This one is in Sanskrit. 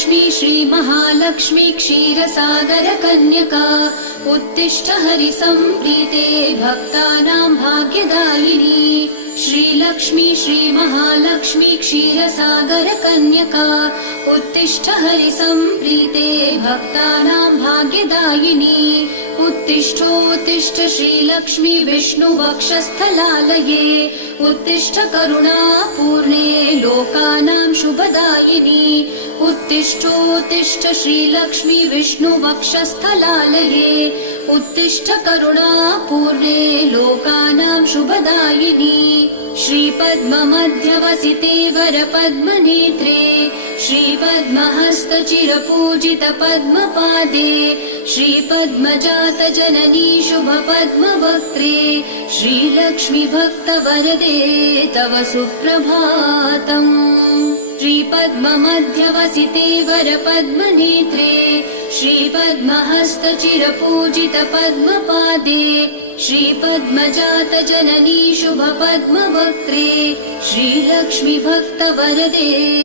श्रीलक्ष्मी श्रीमहालक्ष्मी क्षीरसागरकन्यका उत्तिष्ठ हरिसम्प्रीते भक्तानां भाग्यदायिनी। श्रीलक्ष्मी श्रीमहालक्ष्मी क्षीरसागरकन्यका उत्तिष्ठ हरिसम्प्रीते भक्तानां भाग्यदायिनी। उत्तिष्ठोत्तिष्ठ श्रीलक्ष्मी विष्णुवक्षस्थलालये उत्तिष्ठ करुणापूर्णे लोकानां शुभदायिनी। उत्तिष्ठोत्तिष्ठ श्रीलक्ष्मी विष्णुवक्षस्थलालये उत्तिष्ठ करुणापूर्णे लोकानां शुभदायिनी। श्रीपद्ममध्यवसिते वरपद्मनेत्रे श्रीपद्महस्तचिरपूजित पद्मपादे श्रीपद्मजातजननी शुभपद्मवक्त्रे श्रीलक्ष्मी भक्तवरदे तव सुप्रभातम्। श्रीपद्ममध्यवसिते वरपद्मनेत्रे श्रीपद्महस्तचिरपूजित पद्मपादे श्रीपद्मजातजननी शुभपद्मवक्त्रे श्रीलक्ष्मी भक्तवरदे